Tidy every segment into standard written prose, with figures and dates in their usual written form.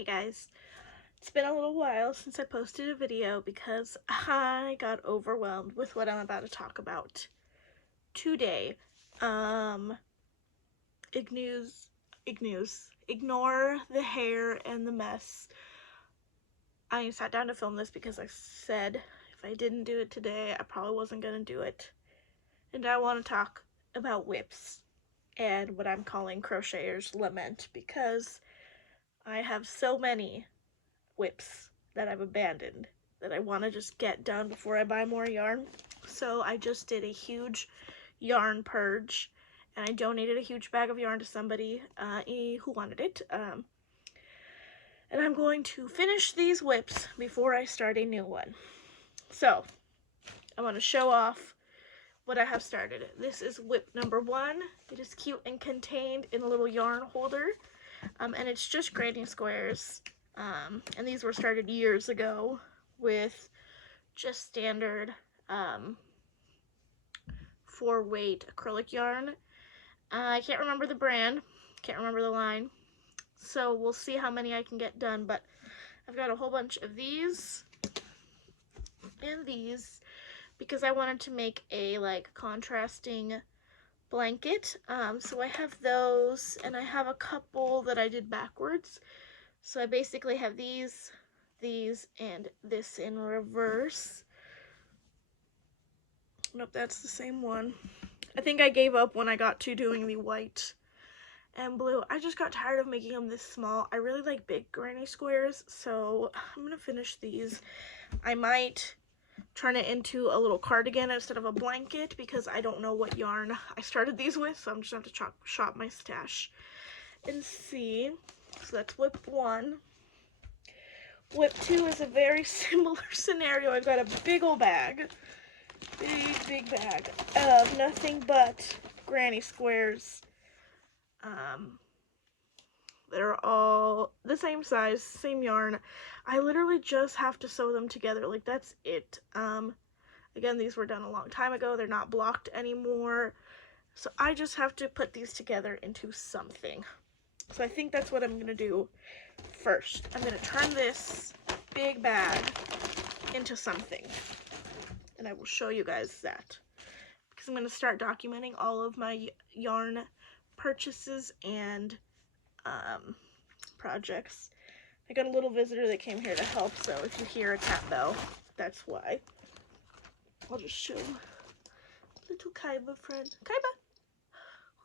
Hey guys, it's been a little while since I posted a video because I got overwhelmed with what I'm about to talk about today. Ignore the hair and the mess. I sat down to film this because I said if I didn't do it today, I probably wasn't gonna do it. And I want to talk about whips and what I'm calling Crocheters Lament because I have so many whips that I've abandoned that I want to just get done before I buy more yarn. So I just did a huge yarn purge and I donated a huge bag of yarn to somebody who wanted it. And I'm going to finish these whips before I start a new one. So I want to show off what I have started. This is whip number 1. It is cute and contained in a little yarn holder. And it's just grading squares. And these were started years ago with just standard 4-weight acrylic yarn. I can't remember the brand, can't remember the line, so we'll see how many I can get done, but I've got a whole bunch of these and these because I wanted to make a contrasting blanket. So I have those, and I have a couple that I did backwards. So I basically have these, and this in reverse. Nope, that's the same one. I think I gave up when I got to doing the white and blue. I just got tired of making them this small. I really like big granny squares, so I'm gonna finish these. I might turn it into a little cardigan instead of a blanket because I don't know what yarn I started these with, so I'm just gonna have to shop my stash and see. So that's whip 1. Whip 2 is a very similar scenario. I've got a big old bag, big bag of nothing but granny squares. They're all the same size, same yarn. I literally just have to sew them together, like that's it. Again, these were done a long time ago. They're not blocked anymore, so I just have to put these together into something. So I think that's what I'm gonna do first. I'm gonna turn this big bag into something, and I will show you guys that because I'm gonna start documenting all of my yarn purchases and projects. I got a little visitor that came here to help, so if you hear a cat bell, that's why. I'll just show little Kaiba friend. Kaiba!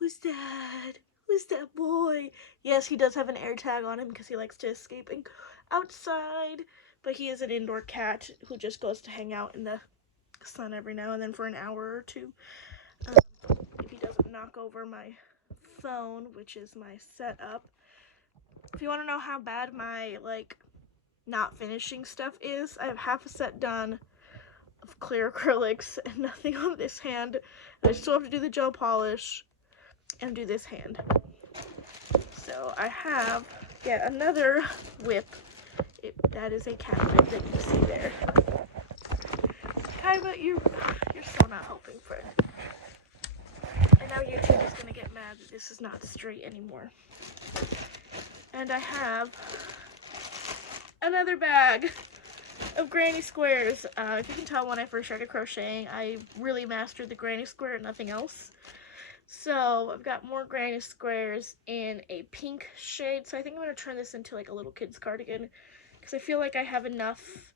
Who's that? Who's that boy? Yes, he does have an air tag on him because he likes to escape and go outside, but he is an indoor cat who just goes to hang out in the sun every now and then for an hour or two. If he doesn't knock over my phone, which is my setup. If you want to know how bad my not finishing stuff is, I have half a set done of clear acrylics and nothing on this hand. I still have to do the gel polish and do this hand. So I have yet another whip. That is a cat whip that you see there. Kaiba, you're so not helping, friend. And now YouTube is gonna get mad that this is not straight anymore. And I have another bag of granny squares. If you can tell, when I first started crocheting, I really mastered the granny square and nothing else. So I've got more granny squares in a pink shade. So I think I'm going to turn this into like a little kid's cardigan because I feel like I have enough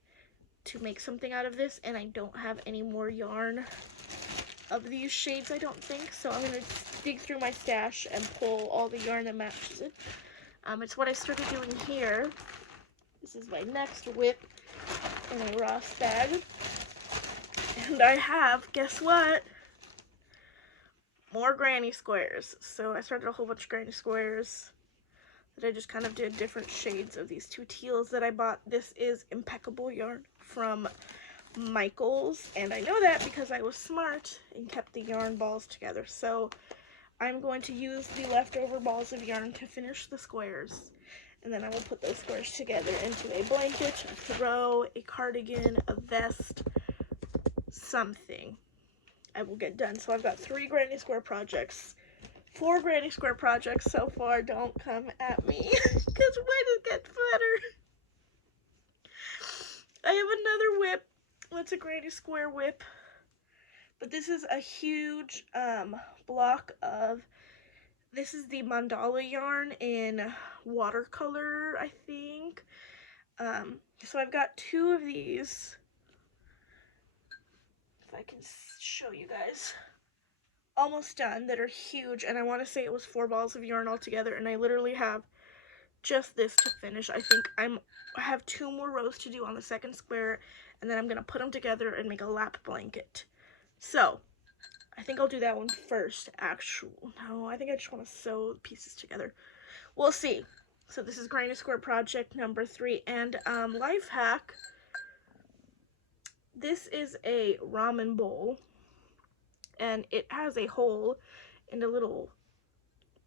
to make something out of this, and I don't have any more yarn of these shades, I don't think. So I'm going to dig through my stash and pull all the yarn that matches it. It's what I started doing here. This is my next whip in a Ross bag. And I have, guess what? More granny squares. So I started a whole bunch of granny squares that I just kind of did different shades of these 2 teals that I bought. This is impeccable yarn from Michaels, and I know that because I was smart and kept the yarn balls together. So I'm going to use the leftover balls of yarn to finish the squares, and then I will put those squares together into a blanket, a throw, a cardigan, a vest, something I will get done. So I've got 3 granny square projects, 4 granny square projects so far. Don't come at me because when it gets better. it's a granny square whip, but this is a huge block of, this is the mandala yarn in watercolor, I think. So I've got 2 of these, if I can show you guys, almost done, that are huge, and I want to say it was 4 balls of yarn altogether, and I literally have just this to finish. I think I have 2 more rows to do on the second square, and then I'm gonna put them together and make a lap blanket. So I think I'll do that one first. No, I think I just want to sew the pieces together. We'll see. So this is Granny Square project number 3, and life hack. This is a ramen bowl, and it has a hole in the little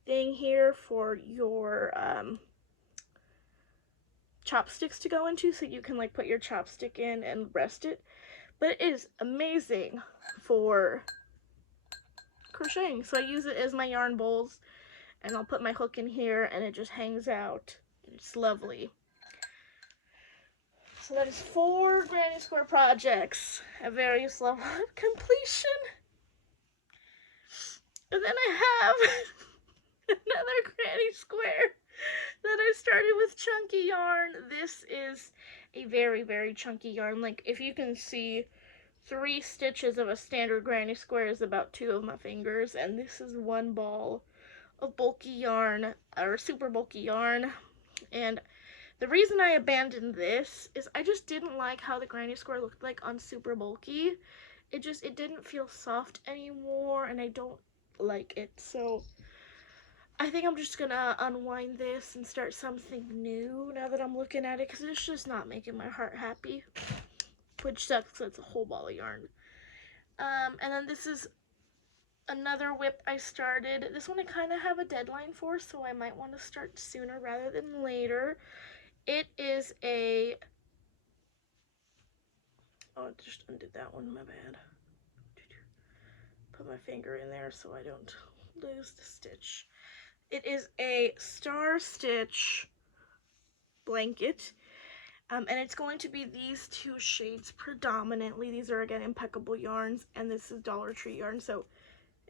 thing here for your chopsticks to go into, so you can like put your chopstick in and rest it. But it is amazing for crocheting, so I use it as my yarn bowls, and I'll put my hook in here and it just hangs out. It's lovely. So that is 4 Granny Square projects at various levels of completion. And then I have another Granny Square that I started with chunky yarn. This is a very, very chunky yarn. Like, if you can see, 3 stitches of a standard Granny Square is about 2 of my fingers, and this is 1 ball of bulky yarn, or super bulky yarn. And the reason I abandoned this is I just didn't like how the Granny Square looked like on super bulky. It didn't feel soft anymore, and I don't like it. So I think I'm just gonna unwind this and start something new now that I'm looking at it, because it's just not making my heart happy, which sucks because it's a whole ball of yarn. And then this is another whip I started. This one I kind of have a deadline for, so I might want to start sooner rather than later. It is a, oh, I just undid that one, my bad. Put my finger in there so I don't lose the stitch. It is a star stitch blanket, and it's going to be these 2 shades predominantly. These are, again, Impeccable yarns, and this is Dollar Tree yarn. So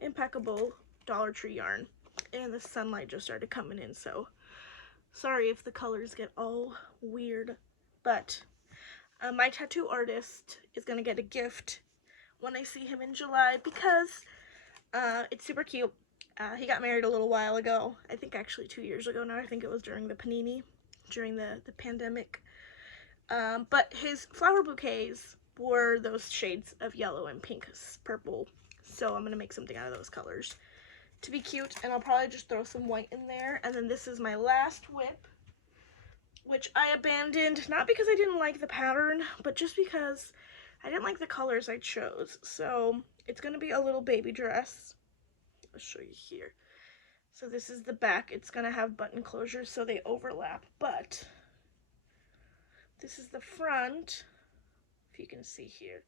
Impeccable, Dollar Tree yarn, and the sunlight just started coming in, so sorry if the colors get all weird. But my tattoo artist is gonna get a gift when I see him in July, because it's super cute. He got married a little while ago, I think actually 2 years ago now. I think it was during the panini, during the pandemic. But his flower bouquets were those shades of yellow and pink, purple. So I'm going to make something out of those colors to be cute, and I'll probably just throw some white in there. And then this is my last whip, which I abandoned, not because I didn't like the pattern, but just because I didn't like the colors I chose. So it's going to be a little baby dress. I'll show you here. So this is the back. It's going to have button closures so they overlap, but this is the front, if you can see here.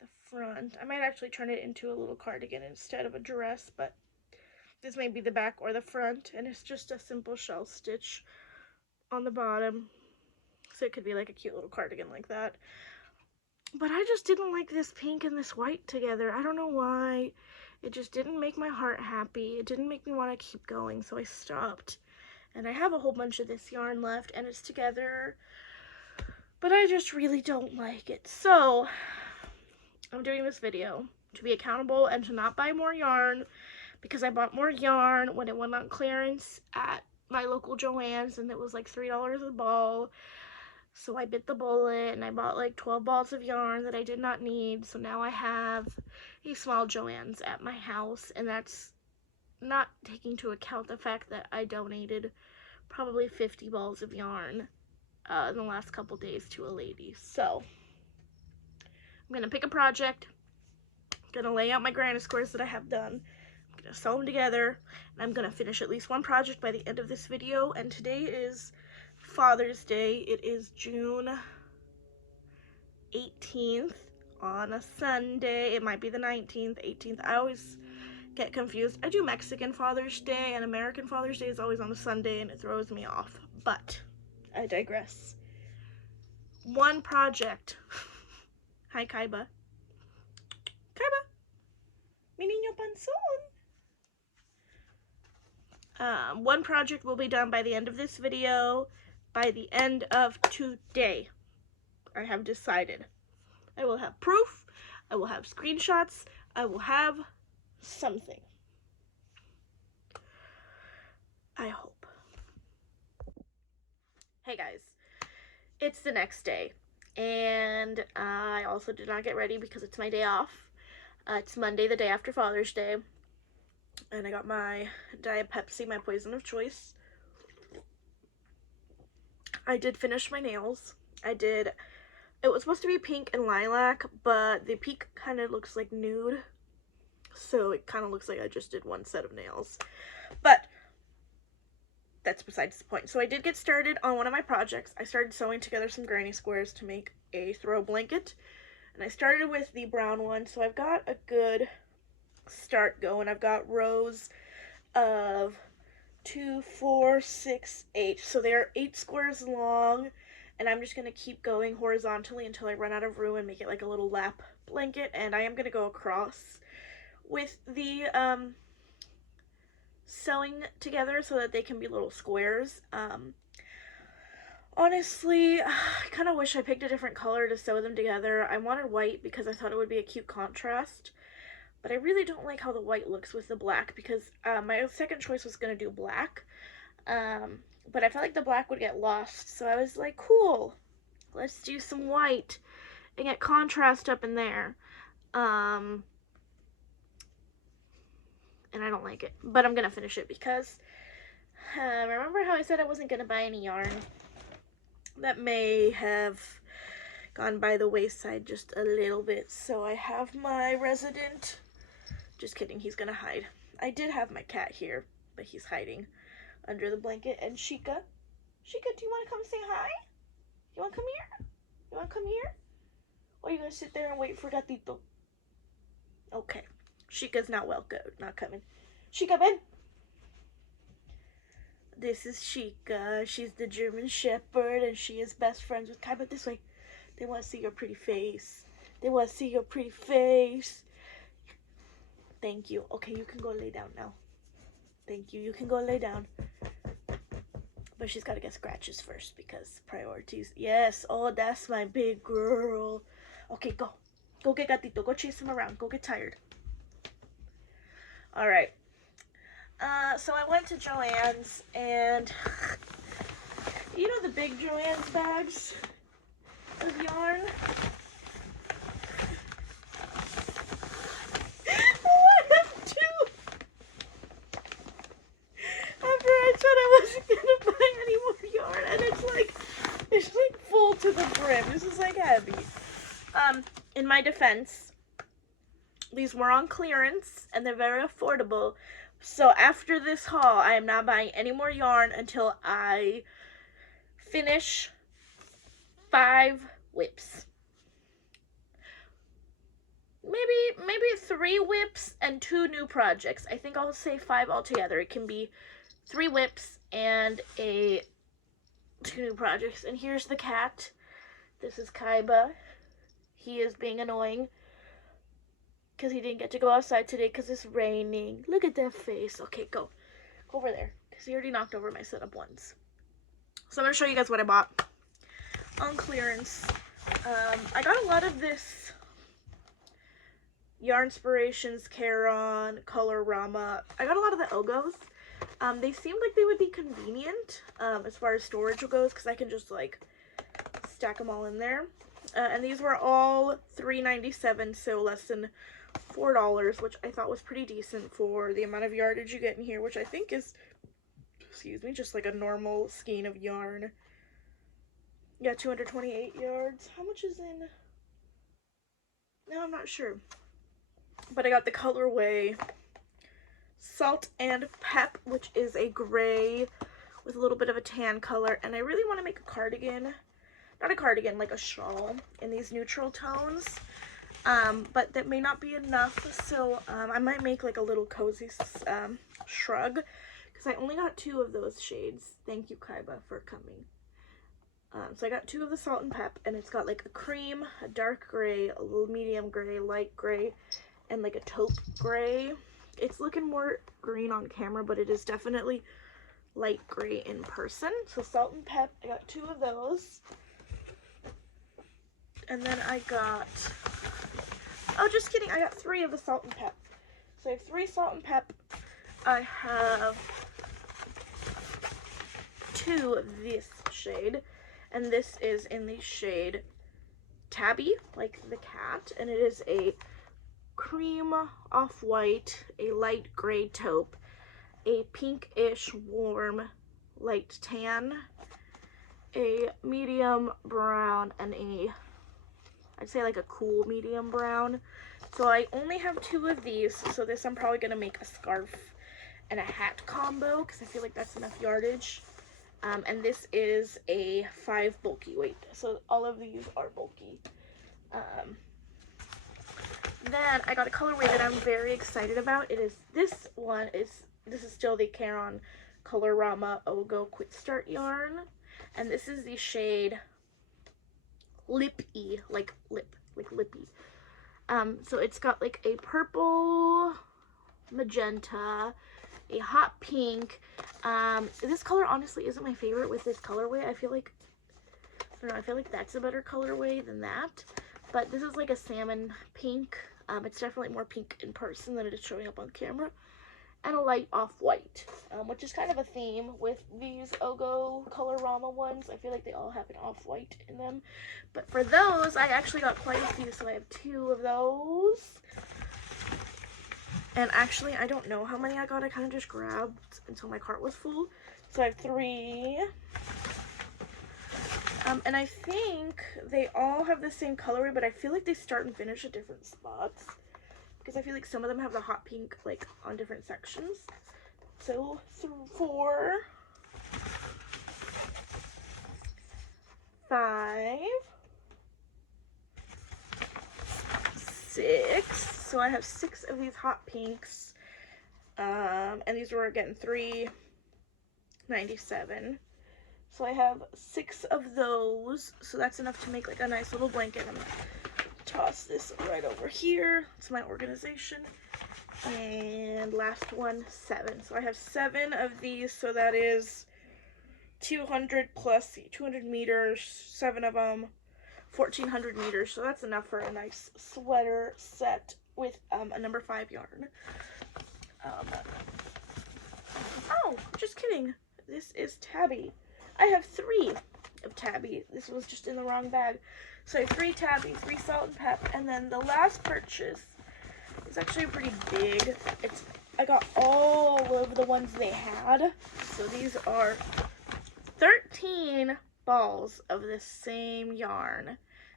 The front. I might actually turn it into a little cardigan instead of a dress, but this may be the back or the front, and it's just a simple shell stitch on the bottom, so it could be like a cute little cardigan like that. But I just didn't like this pink and this white together. I don't know why. It just didn't make my heart happy. It didn't make me want to keep going, so I stopped. And I have a whole bunch of this yarn left, and it's together, but I just really don't like it. So I'm doing this video to be accountable and to not buy more yarn, because I bought more yarn when it went on clearance at my local Joann's, and it was like $3 a ball. So I bit the bullet and I bought like 12 balls of yarn that I did not need. So now I have a small Joann's at my house, and that's not taking into account the fact that I donated probably 50 balls of yarn in the last couple days to a lady. So I'm gonna pick a project, I'm gonna lay out my granny squares that I have done, I'm gonna sew them together, and I'm gonna finish at least one project by the end of this video. And today is Father's Day. It is June 18th on a Sunday. It might be the 19th, 18th. I always get confused. I do Mexican Father's Day, and American Father's Day is always on a Sunday, and it throws me off. But I digress. One project Hi, Kaiba. Kaiba, mi niño panzón. One project will be done by the end of this video, by the end of today. I have decided. I will have proof, I will have screenshots, I will have something. I hope. Hey guys, it's the next day, and I also did not get ready because it's my day off. It's Monday, the day after Father's Day, and I got my Diet Pepsi, my poison of choice. I did finish my nails. It was supposed to be pink and lilac, but the pink kind of looks like nude, so it kind of looks like I just did one set of nails. But that's besides the point. So I did get started on one of my projects. I started sewing together some granny squares to make a throw blanket, and I started with the brown one, so I've got a good start going. I've got rows of 2, 4, 6, 8, so they are 8 squares long, and I'm just going to keep going horizontally until I run out of room and make it like a little lap blanket. And I am going to go across with the sewing together so that they can be little squares. Honestly, I kind of wish I picked a different color to sew them together. I wanted white because I thought it would be a cute contrast, but I really don't like how the white looks with the black, because my second choice was going to do black, but I felt like the black would get lost, so I was like, cool, let's do some white and get contrast up in there. And I don't like it, but I'm gonna finish it because remember how I said I wasn't gonna buy any yarn? That may have gone by the wayside just a little bit. So I have my resident, just kidding, he's gonna hide. I did have my cat here, but he's hiding under the blanket. And Chica, do you want to come say hi? You want to come here? You want to come here? Or are you gonna sit there and wait for Gatito? Okay. Chica's not coming. Chica, ven. This is Chica. She's the German Shepherd, and she is best friends with Kaiba. This way. They want to see your pretty face. They want to see your pretty face. Thank you. Okay, you can go lay down now. Thank you. You can go lay down. But she's got to get scratches first because priorities. Yes. Oh, that's my big girl. Okay, go. Go get Gatito. Go chase him around. Go get tired. All right. So I went to Joann's, and you know the big Joann's bags of yarn? After I said I wasn't gonna buy any more yarn, and it's like full to the brim. This is like heavy. In my defense, these were on clearance and they're very affordable. So after this haul, I am not buying any more yarn until I finish 5 whips. Maybe 3 whips and 2 new projects. I think I'll say 5 altogether. It can be 3 whips and 2 new projects. And here's the cat. This is Kaiba. He is being annoying because he didn't get to go outside today because it's raining. Look at that face. Okay, go over there because he already knocked over my setup once. So I'm going to show you guys what I bought on clearance. I got a lot of this Yarnspirations, Caron, Colorama. I got a lot of the Ogos. They seemed like they would be convenient as far as storage goes because I can just like stack them all in there. And these were all $3.97, so less than $4, which I thought was pretty decent for the amount of yardage you get in here, which I think is, excuse me, just like a normal skein of yarn. Yeah, 228 yards. How much is in? No, I'm not sure. But I got the colorway Salt and Pep, which is a gray with a little bit of a tan color, and I really want to make a cardigan. Not a cardigan, like a shawl in these neutral tones, but that may not be enough, so I might make like a little cozy shrug, because I only got 2 of those shades. Thank you, Kaiba, for coming. So I got 2 of the Salt and Pep, and it's got like a cream, a dark gray, a little medium gray, light gray, and like a taupe gray. It's looking more green on camera, but it is definitely light gray in person. So Salt and Pep, I got 2 of those. And then I got, oh, just kidding, I got 3 of the Salt and Pep. So I have 3 Salt and Pep. I have 2 of this shade, and this is in the shade Tabby, like the cat, and it is a cream off-white, a light gray taupe, a pinkish warm light tan, a medium brown, and I'd say like a cool medium brown. So I only have 2 of these, so this I'm probably gonna make a scarf and a hat combo because I feel like that's enough yardage. And this is a 5 bulky weight, so all of these are bulky. Then I got a colorway that I'm very excited about. It is this one. This is still the Caron Colorama Ogo Quick Start yarn, and this is the shade Lippy, like lippy. So it's got like a purple, magenta, a hot pink. This color honestly isn't my favorite with this colorway. I feel like, I don't know, I feel like that's a better colorway than that. But this is like a salmon pink. It's definitely more pink in person than it is showing up on camera. And a light off-white, which is kind of a theme with these Ogo Colorama ones. I feel like they all have an off-white in them. But for those, I actually got quite a few, so I have 2 of those. And actually, I don't know how many I got. I kind of just grabbed until my cart was full. So I have 3. And I think they all have the same colorway, but I feel like they start and finish at different spots. Because I feel like some of them have the hot pink, like, on different sections. So, 4, 5, 6. So I have 6 of these hot pinks. And these were, again, $3.97. So I have 6 of those. So that's enough to make, like, a nice little blanket. I'm gonna toss this right over here. It's my organization. And last one, 7. So I have 7 of these, so that is 200 plus 200 meters, 7 of them, 1,400 meters. So that's enough for a nice sweater set with a number 5 yarn. Oh, just kidding. This is Tabby. I have 3 of Tabby. This was just in the wrong bag. So I have 3 Tabby, 3 Salt and Pep, and then the last purchase is actually pretty big. I got all of the ones they had. So these are 13 balls of the same yarn.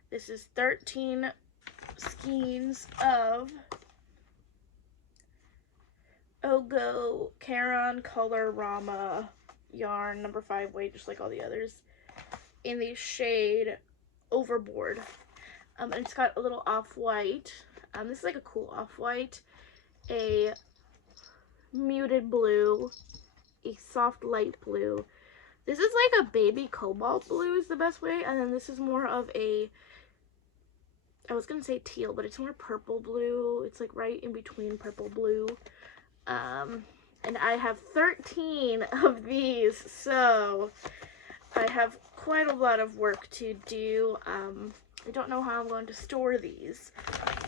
This is 13 skeins of Ogo Caron Colorama yarn, number 5 weight, just like all the others, in the shade Overboard. And it's got a little off-white. This is like a cool off-white, a muted blue, a soft light blue. This is like a baby cobalt blue is the best way, and then this is more of a, I was gonna say teal, but it's more purple blue. It's like right in between purple blue. And I have 13 of these, so I have quite a lot of work to do. I don't know how I'm going to store these,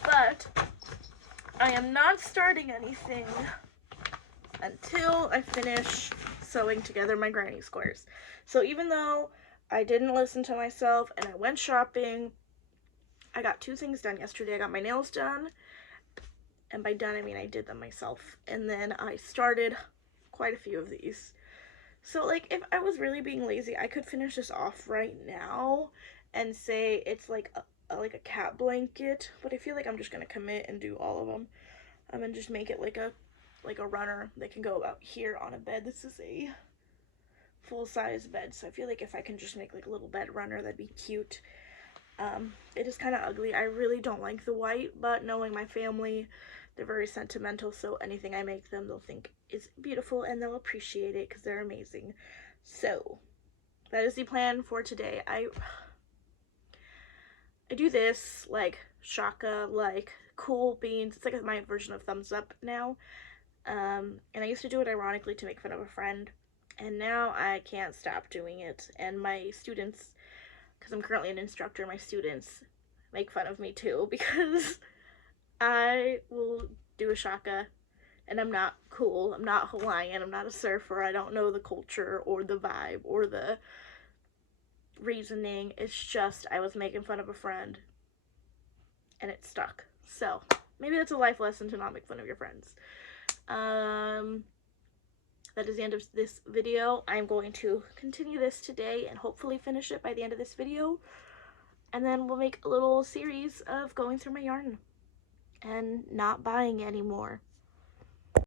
but I am not starting anything until I finish sewing together my granny squares. So even though I didn't listen to myself and I went shopping, I got 2 things done yesterday. I got my nails done, and by done I mean I did them myself, and then I started quite a few of these. So like if I was really being lazy, I could finish this off right now and say it's like a cat blanket, but I feel like I'm just gonna commit and do all of them. And just make it like a runner that can go about here on a bed. This is a full-size bed, so I feel like if I can just make like a little bed runner, that'd be cute. It is kind of ugly. I really don't like the white, but knowing my family, they're very sentimental, so anything I make them, they'll think is beautiful and they'll appreciate it because they're amazing. So that is the plan for today. I do this like shaka, like cool beans. It's like my version of thumbs up now. And I used to do it ironically to make fun of a friend, and now I can't stop doing it. And my students, because I'm currently an instructor, my students make fun of me too because I will do a shaka and I'm not cool. I'm not Hawaiian. I'm not a surfer. I don't know the culture or the vibe or the reasoning. It's just I was making fun of a friend and it stuck. So maybe that's a life lesson to not make fun of your friends. That is the end of this video. I'm going to continue this today and hopefully finish it by the end of this video. And then we'll make a little series of going through my yarn and not buying anymore.